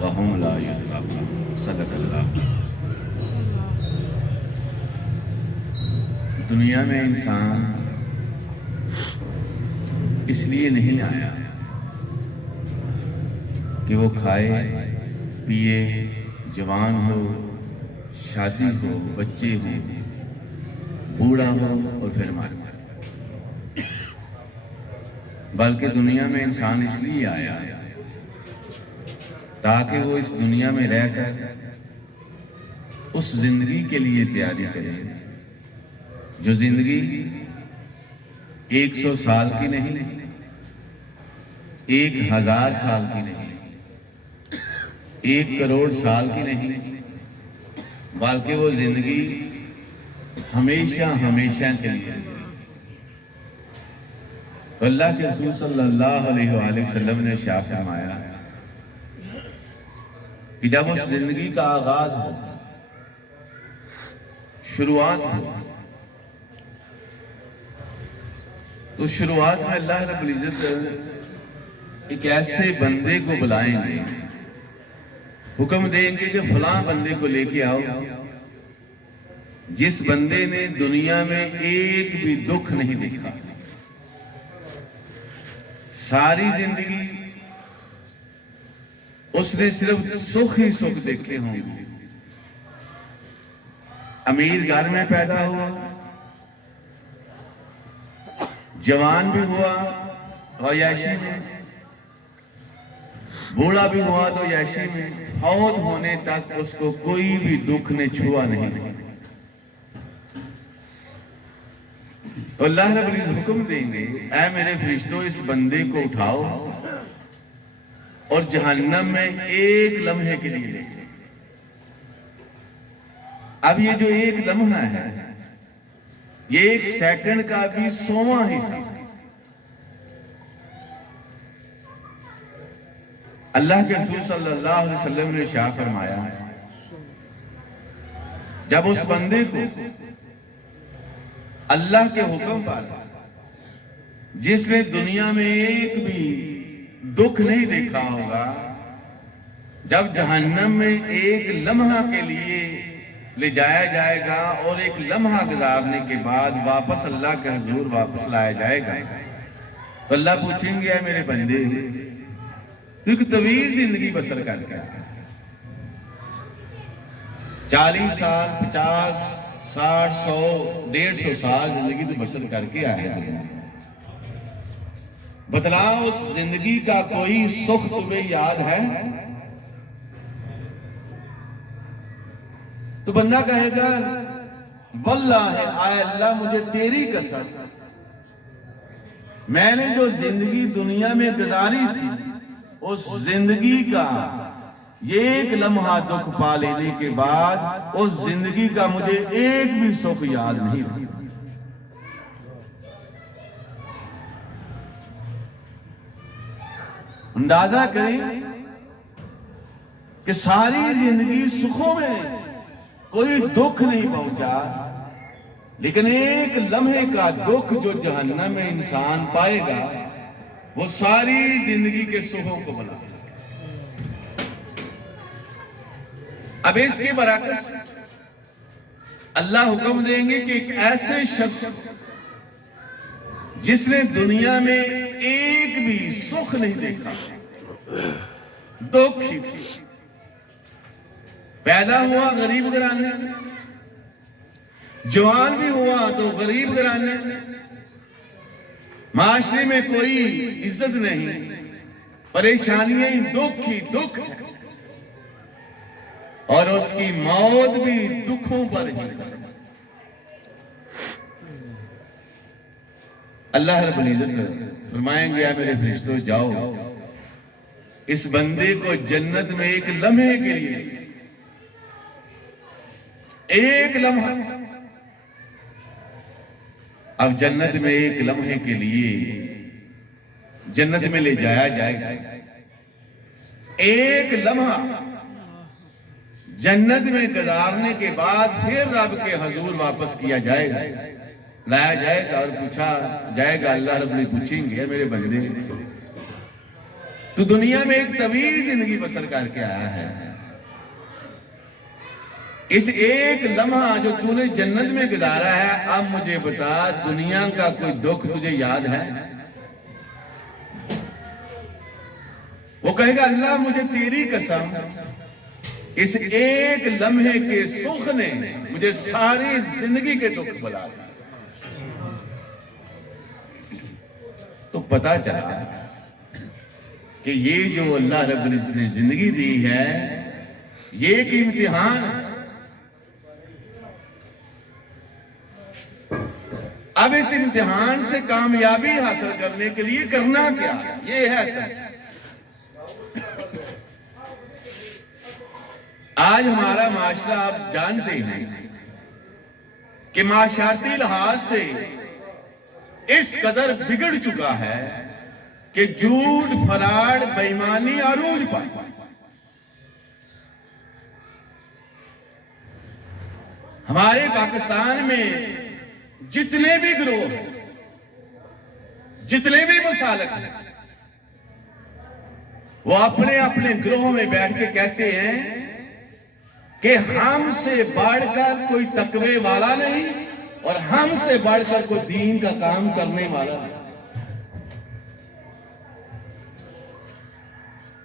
وَهُمْ لَا يُظْلَمُونَ۔ صدق اللہ۔ دنیا میں انسان اس لیے نہیں آیا کہ وہ کھائے پیے، جوان ہو، شادی ہو، بچے ہوں، بوڑھا ہو اور پھر مر جائے، بلکہ دنیا میں انسان اس لیے آیا تاکہ وہ اس دنیا میں رہ کر اس زندگی کے لیے تیاری کرے جو زندگی 100 سال کی نہیں، 1000 سال کی نہیں، 1 کروڑ سال کی نہیں، بلکہ وہ زندگی ہمیشہ ہمیشہ کے لیے۔ تو اللہ کے رسول صلی اللہ علیہ وآلہ وسلم نے ارشاد فرمایا کہ جب اس زندگی کا آغاز ہو، شروعات ہو، تو شروعات میں اللہ رب العزت ایک ایسے بندے کو بلائیں گے، حکم دیں گے کہ فلاں بندے کو لے کے آؤ جس بندے نے دنیا میں ایک بھی دکھ نہیں دیکھا، ساری زندگی اس نے صرف سکھ ہی سکھ دیکھے ہوں گے۔ امیر گھر میں پیدا ہوا، جوان بھی ہوا اور یاشی میں، بوڑھا بھی ہوا تو یاشی میں، فوت ہونے تک اس کو کوئی بھی دکھ نے چھوا نہیں۔ تو اللہ رب العزت حکم دیں گے، اے میرے فرشتوں اس بندے کو اٹھاؤ اور جہنم میں ایک لمحے کے لیے لے جاؤ۔ اب یہ جو ایک لمحہ ہے، یہ 1 سیکنڈ کا بھی 100واں حصہ، اللہ کے رسول صلی اللہ علیہ وسلم نے ارشاد فرمایا جب اس بندے کو اللہ کے حکم پر، جس نے دنیا میں ایک بھی دکھ نہیں دیکھا ہوگا، جب جہنم میں ایک لمحہ کے لیے لے جایا جائے گا اور ایک لمحہ گزارنے کے بعد واپس اللہ کے حضور واپس لایا جائے گا، تو اللہ پوچھیں گے اے میرے بندے تو ایک طویل زندگی بسر کر کے 40 سال 50 60 100 150 سال زندگی تو بسر کر کے آئے دنیا، بتلا اس زندگی کا کوئی سکھ تمہیں یاد ہے؟ تو بندہ کہے گا واللہ اے اللہ مجھے تیری قسم، میں نے جو زندگی دنیا میں گزاری تھی اس زندگی کا یہ ایک لمحہ دکھ پا لینے کے بعد اس زندگی کا مجھے ایک بھی سکھ یاد نہیں رہا۔ اندازہ کریں کہ ساری زندگی سکھوں میں کوئی دکھ نہیں پہنچا، لیکن ایک لمحے کا دکھ جو جہنم میں انسان پائے گا وہ ساری زندگی کے سکھوں کو بلا۔ اب اس کے برعکس اللہ حکم دیں گے کہ ایک ایسے شخص جس نے دنیا میں ایک بھی سکھ نہیں دیکھا، دکھ ہی تھی، پیدا ہوا غریب گھرانے میں، جوان بھی ہوا تو غریب گھرانے میں، معاشرے میں کوئی عزت نہیں، پریشانیاں دکھ ہی دکھ، اور اس کی موت بھی دکھوں پر ہی۔ اللہ رب العزت فرمائیں گے اے میرے فرشتوں جاؤ اس بندے کو جنت میں ایک لمحے کے لیے، ایک لمحہ، اب جنت میں ایک لمحے کے لیے جنت میں لے جایا جائے گا، ایک لمحہ جنت میں گزارنے کے بعد پھر رب کے حضور واپس کیا جائے گا، لایا جائے گا اور پوچھا جائے گا، اللہ رب نے پوچھیں گے میرے بندے تو دنیا میں ایک طویل زندگی بسر کر کے آیا ہے، اس ایک لمحہ جو تو نے جنت میں گزارا ہے، اب مجھے بتا دنیا کا کوئی دکھ تجھے یاد ہے؟ وہ کہے گا اللہ مجھے تیری قسم اس ایک لمحے کے سکھ نے مجھے ساری زندگی کے دکھ بھلا دیا۔ تو پتا چلا کہ یہ جو اللہ رب العزت نے زندگی دی ہے یہ ایک امتحان ہے۔ اب اس امتحان سے کامیابی حاصل کرنے کے لیے کرنا کیا؟ یہ ہے سچ۔ آج ہمارا معاشرہ آپ جانتے ہیں کہ معاشرتی لحاظ سے اس قدر بگڑ چکا ہے کہ جھوٹ، فراڈ، بے ایمانی عروج پر۔ ہمارے پاکستان میں جتنے بھی گروہ ہیں، جتنے بھی مسالک ہیں، وہ اپنے اپنے گروہ میں بیٹھ کے کہتے ہیں کہ ہم سے بڑھ کر کوئی تقوی والا نہیں اور ہم سے بڑھ کر کوئی دین کا کام کرنے والا نہیں۔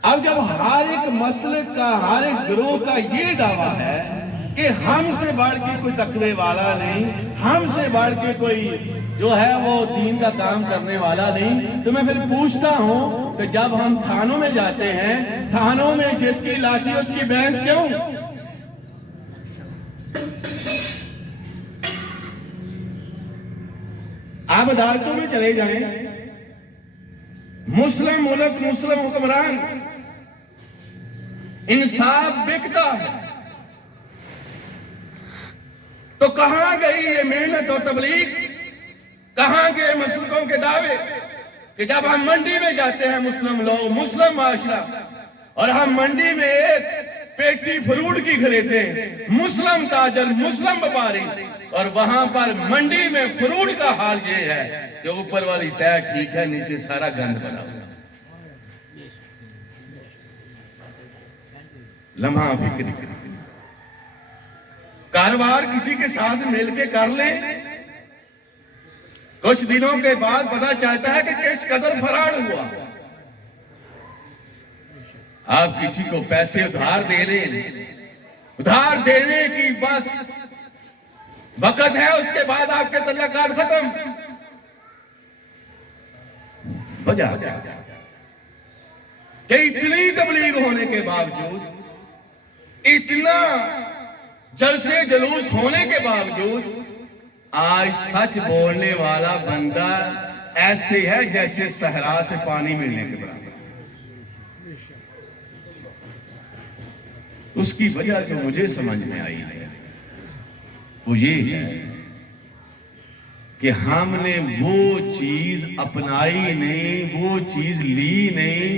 اب جب ہر ایک مسلک کا، ہر ایک گروہ کا یہ دعویٰ ہے کہ ہم سے بڑھ کے کوئی تقوی والا نہیں، ہم سے بڑھ کے کوئی جو ہے وہ دین کا کام کرنے والا نہیں، تو میں پھر پوچھتا ہوں کہ جب ہم تھانوں میں جاتے ہیں، تھانوں میں جس کی لاٹھی اس کی بھینس کیوں؟ آپ عدالتوں میں چلے جائیں، مسلم ملک، مسلم حکمران، انصاف بکتا ہے، تو کہاں گئی یہ محنت اور تبلیغ؟ کہاں گئے مسلکوں کے دعوے کہ جب ہم منڈی میں جاتے ہیں مسلم لوگ، مسلم معاشرہ، اور ہم منڈی میں ایک پیٹی فروٹ کی خریدتے ہیں، مسلم تاجر، مسلم وپاری، اور وہاں پر منڈی میں فروٹ کا حال یہ ہے کہ اوپر والی طے ٹھیک ہے، نیچے سارا گند بنا ہوا۔ لمحہ فکر، کاروبار کسی کے ساتھ مل کے کر لیں، کچھ دنوں کے بعد پتا چلتا ہے کہ کس قدر فراڈ ہوا۔ آپ کسی کو پیسے ادھار دے لیں، ادھار دینے کی بس وقت ہے، اس کے بعد آپ کے تعلقات ختم۔ وجہ کہ اتنی تبلیغ ہونے کے باوجود، اتنا جلسے جلوس ہونے کے باوجود، آج سچ بولنے والا بندہ ایسے ہے جیسے صحرا سے پانی ملنے کے برابر۔ اس کی وجہ جو مجھے سمجھ میں آئی ہے وہ یہ ہے کہ ہم نے وہ چیز اپنائی نہیں، وہ چیز لی نہیں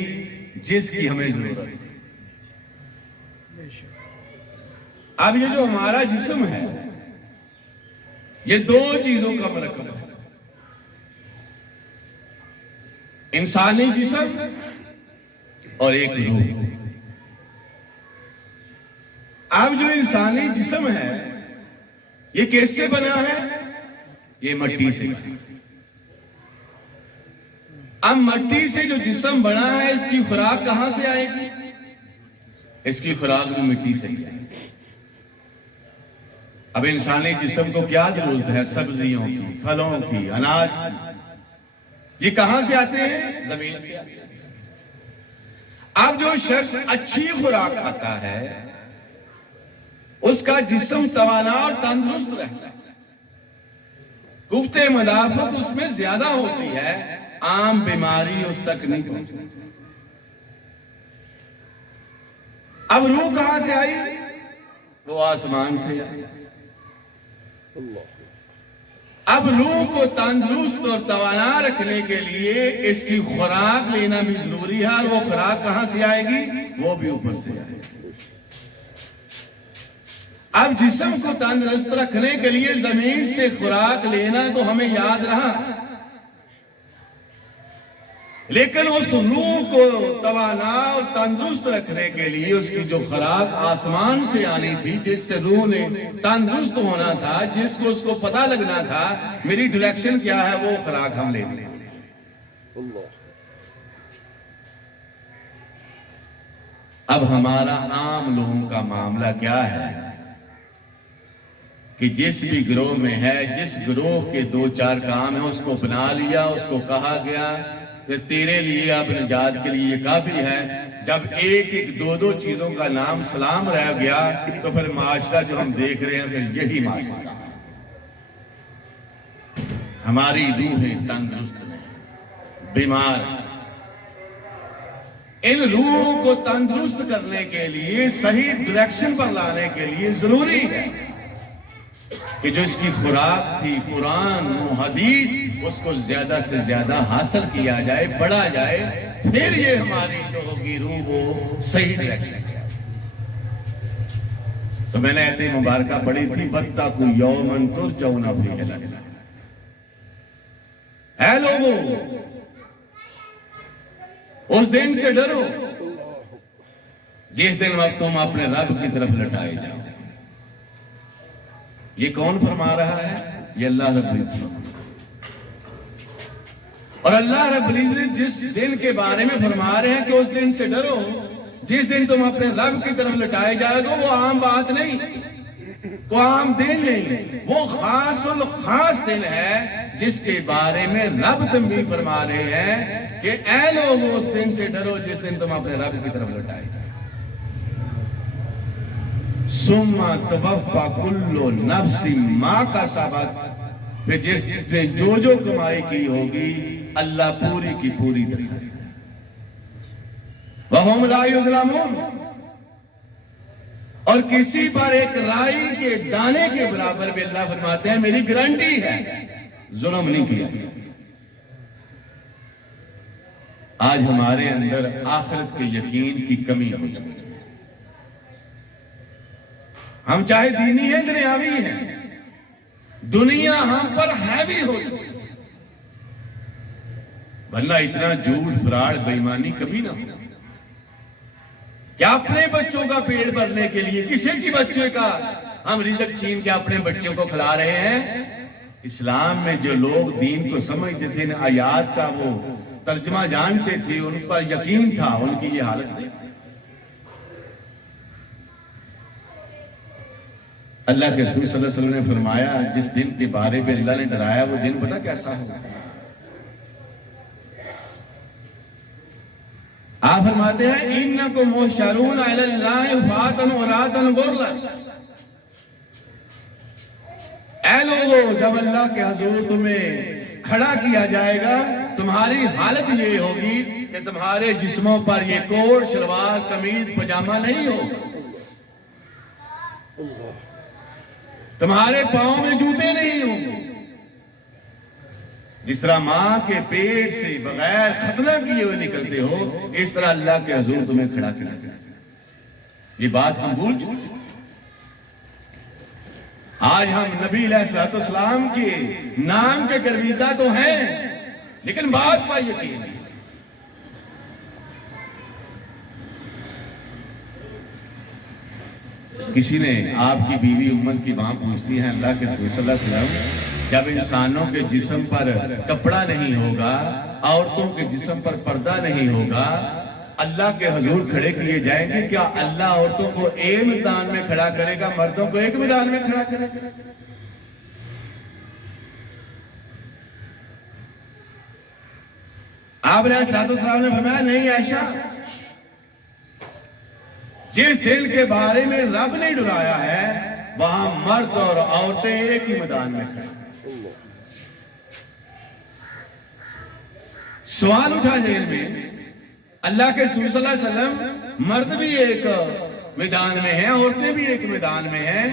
جس کی ہمیں ضرورت ہے۔ اب یہ جو ہمارا جسم ہے یہ دو چیزوں کا مرکب ہے، انسانی جسم اور ایک روح۔ اب جو انسانی جسم ہے یہ کیس سے بنا ہے؟ یہ مٹی سے۔ اب مٹی سے جو جسم بنا ہے اس کی خوراک کہاں سے آئے گی؟ اس کی خوراک بھی مٹی سے ہی ہے۔ اب انسانی جسم کو کیا ضرورت ہے؟ سبزیوں کی، پھلوں کی، اناج کی۔ یہ کہاں سے آتے ہیں؟ زمین سے آتے ہیں۔ اب جو شخص اچھی خوراک کھاتا ہے اس کا جسم توانا اور تندرست رہتا ہے، قوت مدافعت اس میں زیادہ ہوتی ہے، عام بیماری اس تک نہیں پہنچتی۔ اب روح کہاں سے آئی؟ وہ آسمان سے آئی۔ اب روح کو تندرست اور توانا رکھنے کے لیے اس کی خوراک لینا بھی ضروری ہے، اور وہ خوراک کہاں سے آئے گی؟ وہ بھی اوپر سے آئے گی۔ اب جسم کو تندرست رکھنے کے لیے زمین سے خوراک لینا تو ہمیں یاد رہا، لیکن اس روح کو توانا اور تندرست رکھنے کے لیے اس کی جو خوراک آسمان سے آنی تھی، جس سے روح نے تندرست ہونا تھا، جس کو اس کو پتہ لگنا تھا میری ڈائریکشن کیا ہے، وہ خوراک ہم لے لیں۔ اب ہمارا عام لوگوں کا معاملہ کیا ہے کہ جس بھی گروہ میں ہے، جس گروہ کے 2-4 کام ہیں، اس کو بنا لیا، اس کو کہا گیا کہ تیرے لیے اب نجات کے لیے یہ کافی ہے۔ جب ایک 2 چیزوں کا نام اسلام رہ گیا تو پھر معاشرہ جو ہم دیکھ رہے ہیں پھر یہی معاشرہ۔ ہماری روحیں تندرست ہیں، بیمار ہیں۔ ان روحوں کو تندرست کرنے کے لیے، صحیح ڈائریکشن پر لانے کے لیے ضروری ہے کہ جو اس کی خوراک تھی قرآن و حدیث، اس کو زیادہ سے زیادہ حاصل کیا جائے، بڑھا جائے، پھر یہ ہماری جو ہوگی روح وہ صحیح ڈائریکشن کیا۔ تو میں نے آیت مبارکہ پڑھی تھی، وَاتَّقُوا يَوْمًا تُرْجَعُونَ فِيهِ إِلَى اللَّهِ۔ اے لوگو، اس دن سے ڈرو جس دن وقت تم اپنے رب کی طرف لٹائے جاؤ۔ یہ کون فرما رہا ہے؟ یہ اللہ رب العزت۔ اور اللہ رب العزت جس دن کے بارے میں فرما رہے ہیں کہ اس دن سے ڈرو جس دن تم اپنے رب کی طرف لٹائے جاؤ گے، وہ عام بات نہیں، وہ عام دن نہیں، وہ خاص الخاص دن ہے جس کے بارے میں رب تنبیہ فرما رہے ہیں کہ اے لوگو، اس دن سے ڈرو جس دن تم اپنے رب کی طرف لٹائے جاؤ۔ ثم توفی کل نفس ما کسبت، پھر جس نے جو کمائی کی ہوگی اللہ پوری کی پوری دکھائے گا۔ وَهُمْ لَا يُظْلَمُونَ، اور کسی پر ایک رائی کے دانے کے برابر بھی اللہ فرماتے ہیں میری گارنٹی ہے، ظلم نہیں کیا۔ آج ہمارے اندر آخرت کے یقین کی کمی ہو چکی ہے۔ ہم چاہے دینی ہیں، دنیاوی ہیں، دنیا ہم پر ہیوی ہو چکی ہے، ورنہ اتنا جھوٹ فراڈ بے ایمانی کبھی نہ ہو۔ کیا اپنے بچوں کا پیٹ بھرنے کے لیے کسی کی بچے کا ہم رزق چھین کے اپنے بچوں کو کھلا رہے ہیں؟ اسلام میں جو لوگ دین کو سمجھتے تھے، آیات کا وہ ترجمہ جانتے تھے، ان پر یقین تھا، ان کی یہ حالت نہیں تھی۔ اللہ کے رسول صلی اللہ علیہ وسلم نے فرمایا جس دن کے بارے میں اللہ نے ڈرایا وہ دن پتہ کیسا ہوگا؟ آپ فرماتے ہیں اِنَّكُمْ مُحْشَرُونَ إِلَى اللَّهِ فَاتًا وَرَاتًا غُرْلًا، اے لوگو جب اللہ کے حضور تمہیں کھڑا کیا جائے گا تمہاری حالت یہ ہوگی کہ تمہارے جسموں پر یہ کوٹ شلوار قمیض پجامہ نہیں ہوگا، تمہارے پاؤں میں جوتے نہیں ہوں گے۔ جس طرح ماں کے پیٹ سے بغیر ختنہ کیے ہوئے نکلتے ہو، اس طرح اللہ کے حضور تمہیں کھڑا کیا جائے گا۔ یہ بات ہم بھول چکے ہیں۔ آج ہم نبی علیہ السلام کے نام کے گرویدہ تو ہیں، لیکن بات پر یقین نہیں۔ کسی نے آپ کی بیوی امت کی ماں پوچھتی ہے اللہ کے رسول صلی اللہ علیہ وسلم جب انسانوں کے جسم پر کپڑا نہیں ہوگا، عورتوں کے جسم پر پردہ نہیں ہوگا، اللہ کے حضور کھڑے کیے جائیں گے، کیا اللہ عورتوں کو ایک میدان میں کھڑا کرے گا، مردوں کو ایک میدان میں کھڑا کرے گا؟ آپ علیہ السلام نے فرمایا نہیں عائشہ، جس دل کے بارے میں رب نے ڈرایا ہے وہاں مرد اور عورتیں ایک ہی میدان میں کھڑے۔ سوال اٹھا ذہن میں، اللہ کے رسول صلی اللہ علیہ وسلم مرد بھی ایک میدان میں ہیں، عورتیں بھی ایک میدان میں ہیں،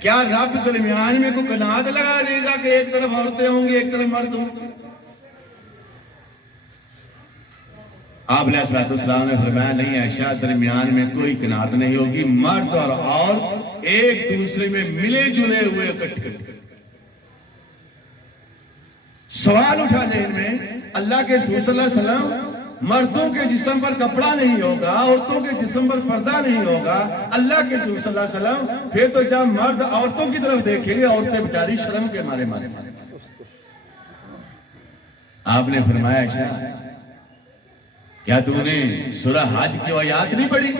کیا رب درمیان میں کوئی کنات لگا دے گا کہ ایک طرف عورتیں ہوں گی ایک طرف مرد ہوں گے؟ آپ علیہ السلام نے فرمایا نہیں عائشہ، درمیان میں کوئی کنات نہیں ہوگی، مرد اور عورت ایک دوسرے میں ملے جلے ہوئے اکٹھے۔ سوال اٹھا ذہن میں، اللہ کے رسول صلی اللہ علیہ وسلم مردوں کے جسم پر کپڑا نہیں ہوگا، عورتوں کے جسم پر پردہ نہیں ہوگا، اللہ کے رسول صلی اللہ علیہ وسلم پھر تو جب مرد عورتوں کی طرف دیکھیں گے عورتیں بیچاری شرم کے مارے مارے آپ نے فرمایا عائشہ کیا تو نے سورہ حج کی آیات نہیں پڑھی؟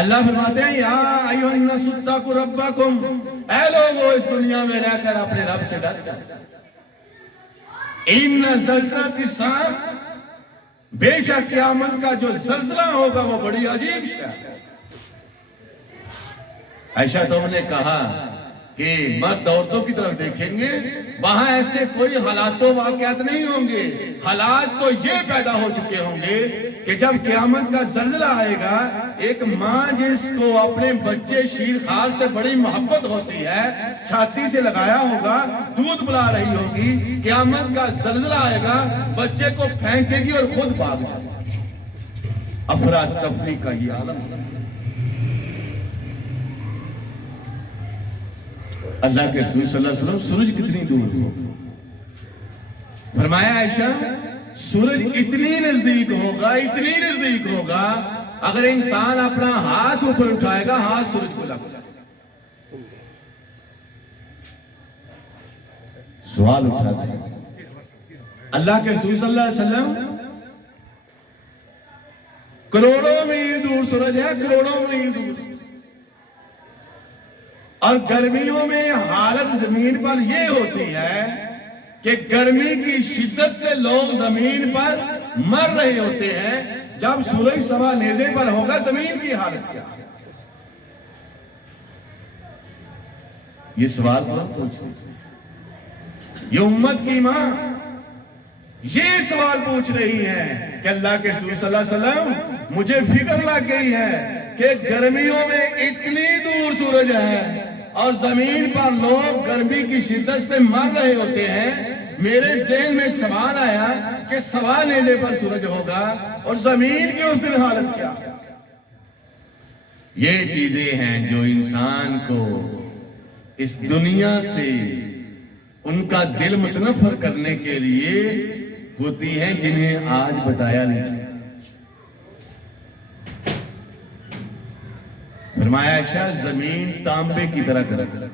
اللہ فرماتے ہیں یا ایھا الناس اتقوا ربکم، اے لوگو اس دنیا میں رہ کر اپنے رب سے ڈر جاؤ، ان زلزلۃ الساعۃ، بے شک قیامت کا جو زلزلہ ہوگا وہ بڑی عجیب شے ہے۔ عائشہ تم نے کہا کہ مرد عورتوں کی طرف دیکھیں گے، وہاں ایسے کوئی حالات و واقعات نہیں ہوں گے، حالات تو یہ پیدا ہو چکے ہوں گے کہ جب قیامت کا زلزلہ آئے گا، ایک ماں جس کو اپنے بچے شیر خوار سے بڑی محبت ہوتی ہے، چھاتی سے لگایا ہوگا، دودھ پلا رہی ہوگی، قیامت کا زلزلہ آئے گا، بچے کو پھینکے گی اور خود بھاگ جائے گی۔ افراتفری کا یہ عالم ہے۔ اللہ کے رسول صلی اللہ علیہ وسلم سورج کتنی دور ہو، فرمایا عائشہ سورج اتنی نزدیک ہوگا، اتنی نزدیک ہوگا، اگر انسان اپنا ہاتھ اوپر اٹھائے گا ہاتھ سورج کو لگ جائے گا۔ سوال اٹھا ہے اللہ کے رسول صلی اللہ علیہ وسلم کروڑوں میل دور سورج ہے، کروڑوں میل دور، اور گرمیوں میں حالت زمین پر یہ ہوتی ہے کہ گرمی کی شدت سے لوگ زمین پر مر رہے ہوتے ہیں، جب سورج سوا نیزے پر ہوگا زمین کی حالت کیا ہے؟ یہ سوال کون پوچھ رہی ہے؟ یہ امت کی ماں یہ سوال پوچھ رہی ہے کہ اللہ کے رسول صلی اللہ علیہ وسلم مجھے فکر لگ گئی ہے کہ گرمیوں میں اتنی دور سورج ہے اور زمین پر لوگ گرمی کی شدت سے مر رہے ہوتے ہیں، میرے ذہن میں سوال آیا کہ سوا نیزے پر سورج ہوگا اور زمین کی اس دن حالت کیا؟ یہ چیزیں ہیں جو انسان کو اس دنیا سے ان کا دل متنفر کرنے کے لیے ہوتی ہیں، جنہیں آج بتایا نہیں۔ فرمایا عائشہ زمین تانبے کی طرح گرم،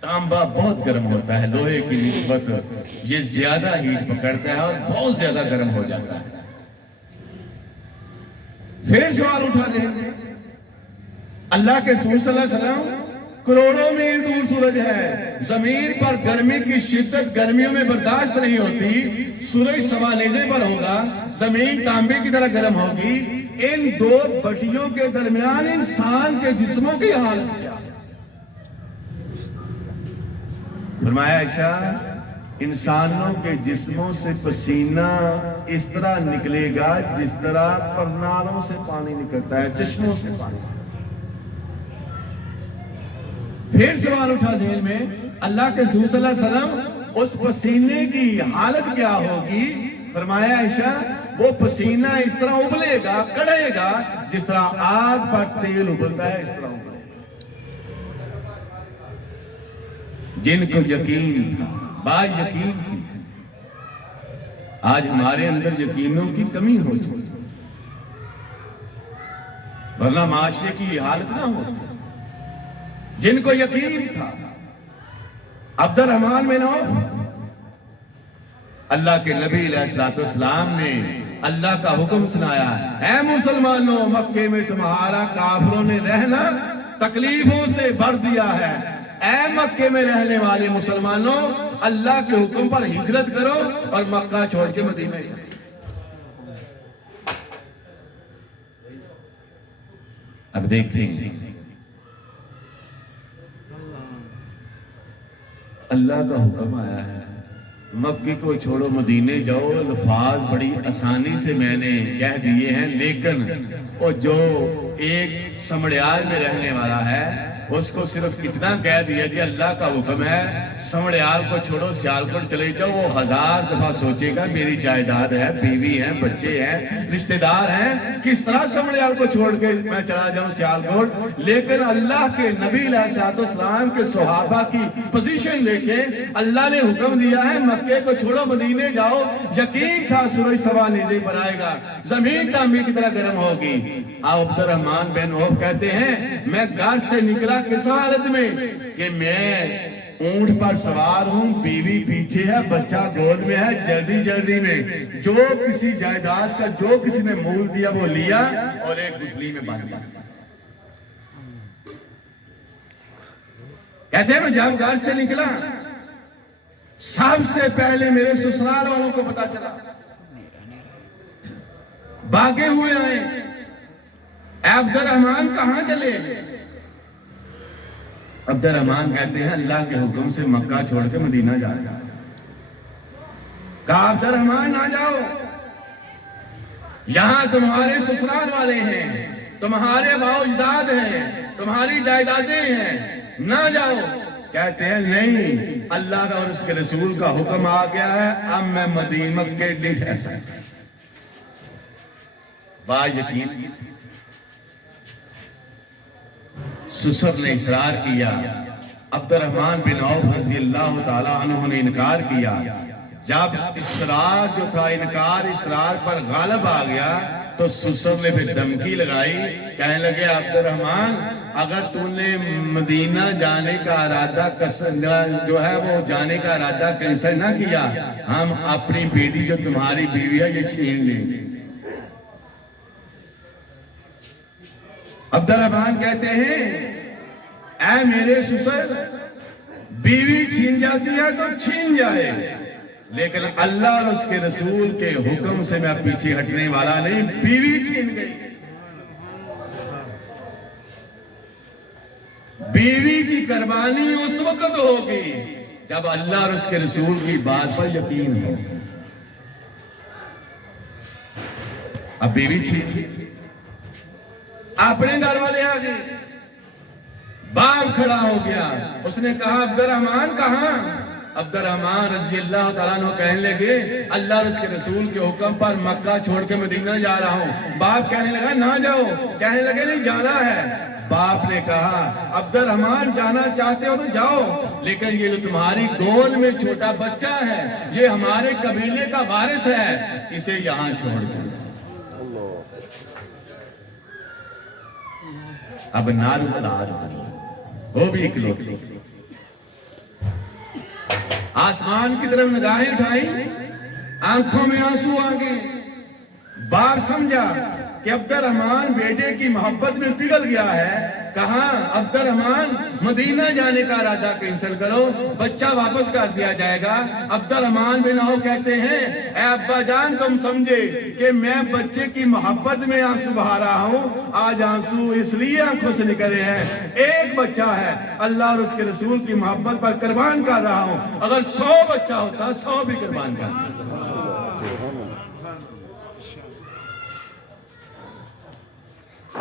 تانبا بہت گرم ہوتا ہے، لوہے کی نسبت یہ زیادہ ہیٹ پکڑتا ہے اور بہت زیادہ گرم ہو جاتا ہے۔ پھر سوال اٹھا دیں اللہ کے رسول صلی اللہ علیہ وسلم کروڑوں میل دور سورج ہے، زمین پر گرمی کی شدت گرمیوں میں برداشت نہیں ہوتی، سورج سوا نیزے پر ہوگا، زمین تانبے کی طرح گرم ہوگی، ان دو بٹیوں کے درمیان انسان کے جسموں کی حالت کیا؟ فرمایا عائشہ انسانوں کے جسموں سے پسینہ اس طرح نکلے گا جس طرح پرنالوں سے پانی نکلتا ہے، چشموں سے پانی۔ پھر سوال اٹھا ذہن میں اللہ کے رسول صلی اللہ علیہ وسلم اس پسینے کی حالت کیا ہوگی؟ فرمایا عائشہ وہ پسینہ اس طرح ابلے گا، کڑے گا، جس طرح آگ پر تیل ابلتا ہے اس طرح ابلے گا۔ جن کو یقین تھا با یقین کی، آج ہمارے اندر یقینوں کی کمی ہو چکی، ورنہ معاشرے کی حالت نہ ہوتی۔ جن کو یقین تھا عبد الرحمن بن عوف، اللہ کے نبی علیہ السلام نے اللہ کا حکم سنایا، اے مسلمانوں مکے میں تمہارا کافروں نے رہنا تکلیفوں سے بھر دیا ہے، اے مکے میں رہنے والے مسلمانوں اللہ کے حکم پر ہجرت کرو اور مکہ چھوڑ کے مدینے جاؤ۔ اب دیکھیں اللہ کا حکم آیا ہے مکے کو چھوڑو مدینے جاؤ، الفاظ بڑی آسانی سے میں نے کہہ دیے ہیں، لیکن وہ جو ایک سمڑیال میں رہنے والا ہے اس کو صرف اتنا کہہ دیا کہ اللہ کا حکم ہے سمڑیال کو چھوڑو سیالکوٹ چلے جاؤ، وہ 1000 دفعہ سوچے گا میری جائیداد ہے، بیوی ہیں، بچے ہیں، رشتہ دار ہیں، کس طرح سمڑیال کو چھوڑ کے میں چلا جاؤں سیالکوٹ۔ لیکن اللہ کے نبی علیہ السلام کے صحابہ کی پوزیشن دیکھیں، اللہ نے حکم دیا ہے مکے کو چھوڑو مدینے جاؤ، یقین تھا سورج سوا نیزے پر آئے گا، زمین تانبے کی طرح گرم ہوگی۔ عبد الرحمن بن عوف کہتے ہیں میں گھر سے نکلا کس حالت میں کہ میں اونٹ پر سوار ہوں، بیوی پیچھے ہے، بچہ گود میں ہے، جلدی جلدی میں جو کسی جائیداد کا جو کسی نے مول دیا وہ لیا اور ایک گٹھلی میں باندھ دیا۔ کہتے ہیں میں جب گھر سے نکلا سب سے پہلے میرے سسرال والوں کو پتا چلا، بھاگے ہوئے آئے، عبد الرحمن کہاں چلے؟ عبد الرحمن کہتے ہیں اللہ کے حکم سے مکہ چھوڑ کے مدینہ جا رہا۔ کہا عبد الرحمن نہ جاؤ، یہاں تمہارے سسرال والے ہیں، تمہارے باؤ اجداد ہیں، تمہاری جائیدادیں ہیں، نہ جاؤ۔ کہتے ہیں نہیں، اللہ کا اور اس کے رسول کا حکم آ گیا ہے، اب میں مدینہ کے ڈنٹ ایسا ہے۔ با یقین سسر نے اصرار کیا، عبد الرحمن بن عوف رضی اللہ تعالیٰ عنہ نے انکار کیا۔ جب اصرار جو تھا انکار اصرار پر غالب آ گیا تو سسر نے پھر دھمکی لگائی، کہنے لگے عبد الرحمن اگر تو نے مدینہ جانے کا ارادہ جو ہے وہ جانے کا ارادہ کینسل نہ کیا، ہم اپنی بیٹی جو تمہاری بیوی ہے یہ چھین لیں گے۔ عبد الرحمن کہتے ہیں اے میرے سسر، بیوی چھین جاتی ہے تو چھین جائے، لیکن اللہ اور اس کے رسول کے حکم سے میں پیچھے ہٹنے والا نہیں۔ بیوی چھین گئی، بیوی کی قربانی اس وقت ہوگی جب اللہ اور اس کے رسول کی بات پر یقین ہو۔ اب بیوی چھین، اپنے گھر والے آگے، باپ کھڑا ہو گیا، اس نے کہا عبد الرحمن کہاں؟ عبد الرحمن رضی اللہ تعالیٰ عنہ کہنے لگے اللہ اور اس کے رسول کے حکم پر مکہ چھوڑ کے مدینہ جا رہا ہوں۔ باپ کہنے لگا نہ جاؤ، کہنے لگے نہیں جانا ہے۔ باپ نے کہا عبد الرحمن جانا چاہتے ہو تو جاؤ، لیکن یہ جو تمہاری گود میں چھوٹا بچہ ہے یہ ہمارے قبیلے کا وارث ہے، اسے یہاں چھوڑ دو۔ اب نار اولاد وہ بھی اکلوتی، آسمان کی طرف نگاہیں اٹھائیں، آنکھوں میں آنسو آ گئے۔ باپ سمجھا کہ عبد الرحمن بیٹے کی محبت میں پگھل گیا ہے، کہا عبد الرحمن مدینہ جانے کا ارادہ کینسل کرو، بچہ واپس کر دیا جائے گا۔ عبد الرحمن بن عوف کہتے ہیں اے ابا جان تم سمجھے کہ میں بچے کی محبت میں آنسو بہا رہا ہوں، آج آنسو اس لیے آنکھوں سے نکل رہے ہیں، ایک بچہ ہے اللہ اور اس کے رسول کی محبت پر قربان کر رہا ہوں، اگر 100 بچہ ہوتا 100 بھی قربان کرتا۔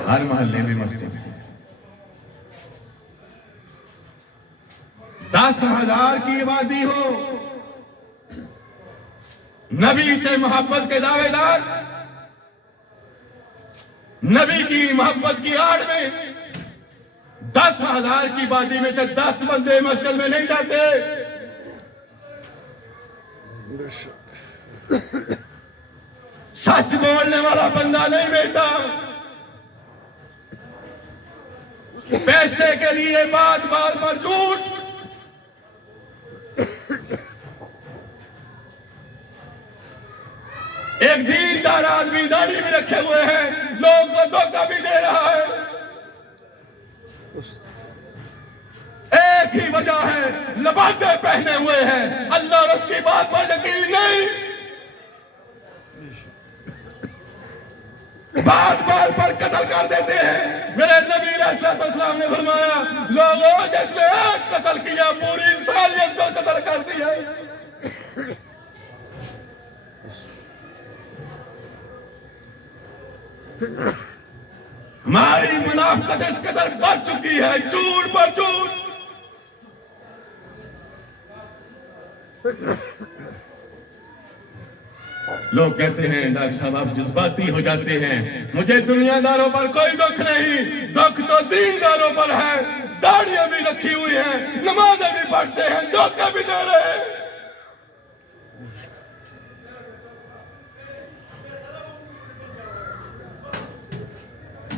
ہر محلے میں مسجد، 10,000 کی آبادی ہو، نبی سے محبت کے دعوے دار، نبی کی محبت کی آڑ میں 10,000 کی آبادی میں سے 10 بندے مسجد میں نہیں جاتے۔ سچ بولنے والا بندہ نہیں بیٹا، پیسے کے لیے بات بات پر جھوٹ، ایک دیندار آدمی داڑھی بھی رکھے ہوئے ہیں، لوگ کو دھوکہ بھی دے رہا ہے۔ ایک ہی وجہ ہے، لبادے پہنے ہوئے ہیں، اللہ اور اس کی بات پر یقین نہیں، بات بات پر قتل کر دیتے ہیں۔ میرے نبی علیہ السلام نے فرمایا لوگوں جس نے ایک قتل کیا پوری انسانیت کو قتل کر دیا۔ ہماری منافقت اس قدر بڑھ چکی ہے، جھوٹ پر جھوٹ۔ لوگ کہتے ہیں ڈاکٹر صاحب آپ جذباتی ہو جاتے ہیں، مجھے دنیا داروں پر کوئی دکھ نہیں، دکھ تو دین داروں پر ہے۔ داڑیاں بھی رکھی ہوئی ہیں، نمازیں بھی پڑھتے ہیں، دھوکے بھی دے رہے ہیں۔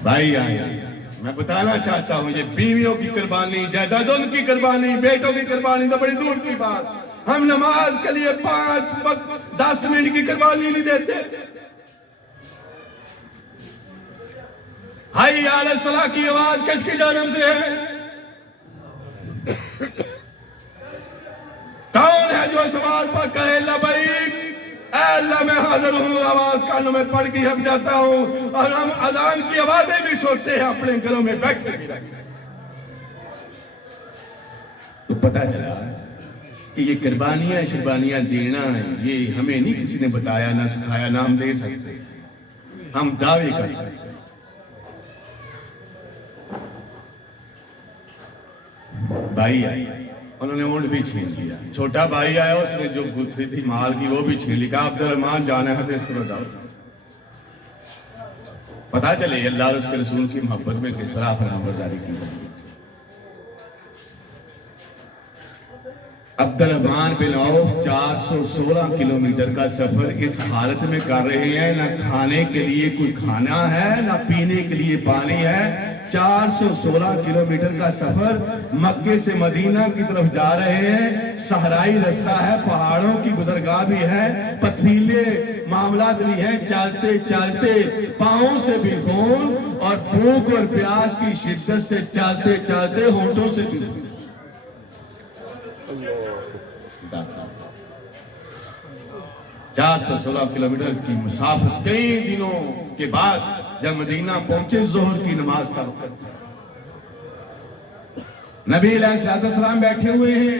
بھائی آئے، میں بتانا چاہتا ہوں یہ بیویوں کی قربانی، جائیدادوں کی قربانی، بیٹوں کی قربانی تو بڑی دور کی بات۔ ہم نماز کے لیے 5 وقت 10 منٹ کی قربانی نہیں دیتے۔ حی علی الصلاۃ کی آواز کس کی جانب سے ہے؟ کون ہے جو سوال پر کہے لبیک، اے اللہ میں حاضر ہوں، آواز کانوں میں پڑ کے ہم جاتا ہوں، اور ہم اذان کی آوازیں بھی سنتے ہیں اپنے گھروں میں بیٹھ کے۔ تو پتہ چلا کہ یہ قربانیاں شربانیاں دینا یہ ہمیں نہیں کسی نے بتایا نہ سکھایا، نہ ہم دے سکتے، ہم دعوے کر سکتے۔ بھائی آئی، انہوں نے اونٹ بھی چھین لیا، چھوٹا بھائی آیا، اس نے جو گتھی تھی مال کی وہ بھی چھین لی، کہا عبدالرحمن جانا ہے تو اس کو بتاؤ۔ پتہ چلے اللہ اور اس کے رسول کی محبت میں کس طرح فرمانبرداری کی۔ عبدالرحمن بن عوف 416 کلومیٹر کا سفر اس حالت میں کر رہے ہیں، نہ کھانے کے لیے کوئی کھانا ہے، نہ پینے کے لیے پانی ہے۔ 416 کلومیٹر کا سفر، مکے سے مدینہ کی طرف جا رہے ہیں، صحرائی رستہ ہے، پہاڑوں کی گزرگاہ بھی ہے، پتھریلے معاملات بھی ہیں، چلتے چلتے پاؤں سے بھی خون اور بھوک اور پیاس کی شدت سے چلتے چلتے ہونٹوں سے بھی خون۔ 416 کلومیٹر کی مسافت، کئی دنوں کے بعد جب مدینہ پہنچے ظہر کی نماز کا وقت، نبی علیہ السلام بیٹھے ہوئے ہیں،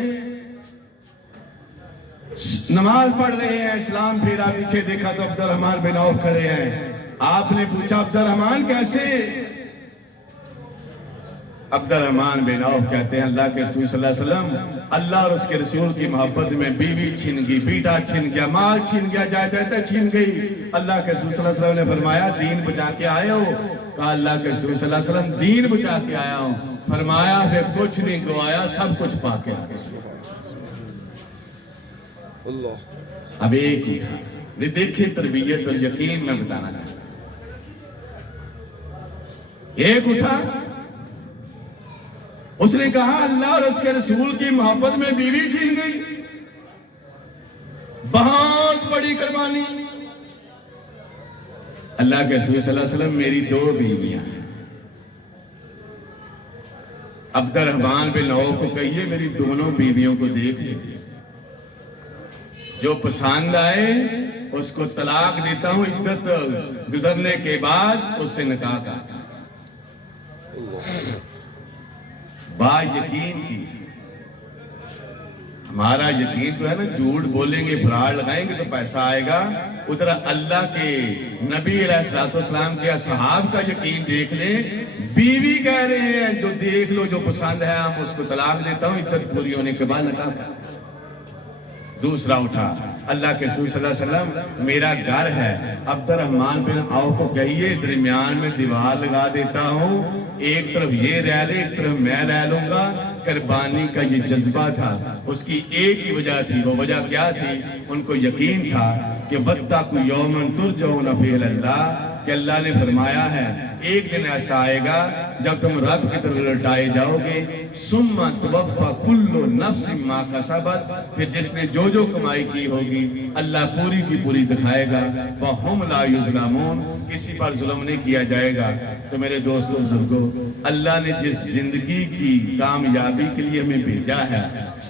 نماز پڑھ رہے ہیں، اسلام پھیرا، پیچھے دیکھا تو عبدالرحمن بن عوف کھڑے ہیں۔ آپ نے پوچھا عبدالرحمن کیسے؟ عبدالرحمن بن عوف کہتے ہیں اللہ کے رسول صلی اللہ علیہ وسلم، اللہ اور اس کے رسول کی محبت میں بیوی چھن گئی، بیٹا چھن گیا، مال چھن گیا، جائیدادیں چھن گئی۔ اللہ کے رسول صلی اللہ علیہ وسلم نے فرمایا دین بچا کے آئے ہو؟ کہا اللہ کے رسول صلی اللہ علیہ وسلم دین بچا کے آیا ہوں۔ فرمایا پھر کچھ نہیں گوایا، سب کچھ پا کے آ گیا۔ اب ایک اٹھا، دیکھیں تربیت اور یقین میں بتانا چاہتا ہوں۔ ایک اٹھا، اس نے کہا اللہ اور اس کے رسول کی محبت میں بیوی چھین گئی، بہت بڑی قربانی۔ اللہ کے رسول صلی اللہ علیہ وسلم میری 2 بیویاں ہیں، عبدالرحمن بن عوف کو کہیے میری دونوں بیویوں کو دیکھ لیجیے، جو پسند آئے اس کو طلاق دیتا ہوں، عدت گزرنے کے بعد اس سے نکاح کرتا ہوں۔ با یقین کی، ہمارا یقین تو ہے نا، جھوٹ بولیں گے، فراڈ لگائیں گے تو پیسہ آئے گا، ادھر اللہ کے نبی علیہ السلام کے اصحاب کا یقین دیکھ لیں۔ بیوی کہہ رہے ہیں جو دیکھ لو جو پسند ہے ہم اس کو طلاق دیتا ہوں، عدت پوری ہونے کے بعد نکاح کرتا ہوں۔ دوسرا اٹھا، اللہ کے رسول صلی اللہ علیہ وسلم میرا گھر ہے، عبدالرحمن بن عوف کو کہیے درمیان میں دیوار لگا دیتا ہوں، ایک طرف یہ رہ لے ایک طرف میں رہ لوں گا۔ قربانی کا یہ جذبہ تھا، اس کی ایک ہی وجہ تھی، وہ وجہ کیا تھی؟ ان کو یقین تھا کہ وَاتَّقُوا يَوْمًا تُرْجَعُونَ فِيهِ إِلَى اللَّهِ، کہ اللہ نے فرمایا ہے ایک دن ایسا آئے گا جب تم رب کی طرف لوٹائے جاؤ گے، ثُمَّ تُوَفَّى كُلُّ نَفْسٍ مَا كَسَبَتْ، پھر جس نے جو جو کمائی کی ہوگی اللہ پوری کی پوری دکھائے گا، وَهُمْ لَا يُظْلَمُونَ، کسی پر ظلم نہیں کیا جائے گا۔ تو میرے دوستو بزرگو، اللہ نے جس زندگی کی کامیابی کے لیے ہمیں بھیجا ہے،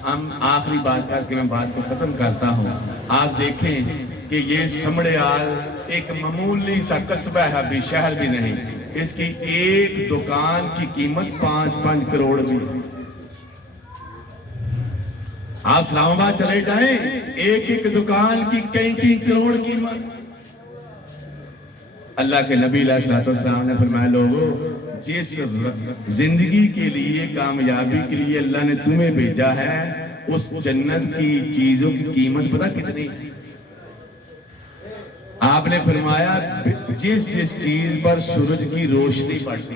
ہم آخری بات کر کے میں بات کو ختم کرتا ہوں۔ آپ دیکھیں کہ یہ سمڑیال ایک معمولی سا قصبہ ہے، ابھی شہر بھی نہیں، اس کی ایک دکان کی قیمت 5 کروڑ بھی۔ آپ اسلام آباد چلے جائیں، ایک ایک دکان کی کئی کروڑ قیمت۔ اللہ کے نبی علیہ الصلوۃ والسلام نے فرمایا لوگوں جس زندگی کے لیے کامیابی کے لیے اللہ نے تمہیں بھیجا ہے اس جنت کی چیزوں کی قیمت پتہ کتنی؟ آپ نے فرمایا جس چیز پر سورج کی روشنی پڑتی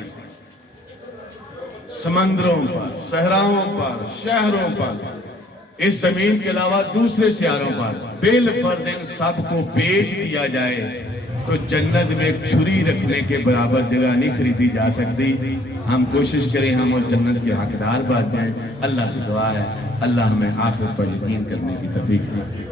سمندروں پر، صحراؤں پر، شہروں پر، اس زمین کے علاوہ دوسرے سیاروں پر بالفرض ان سب کو بیچ دیا جائے تو جنت میں ایک چھری رکھنے کے برابر جگہ نہیں خریدی جا سکتی. ہم کوشش کریں ہم اور جنت کے حقدار بن جائیں. اللہ سے دعا ہے اللہ ہمیں آخرت پر یقین کرنے کی توفیق دے.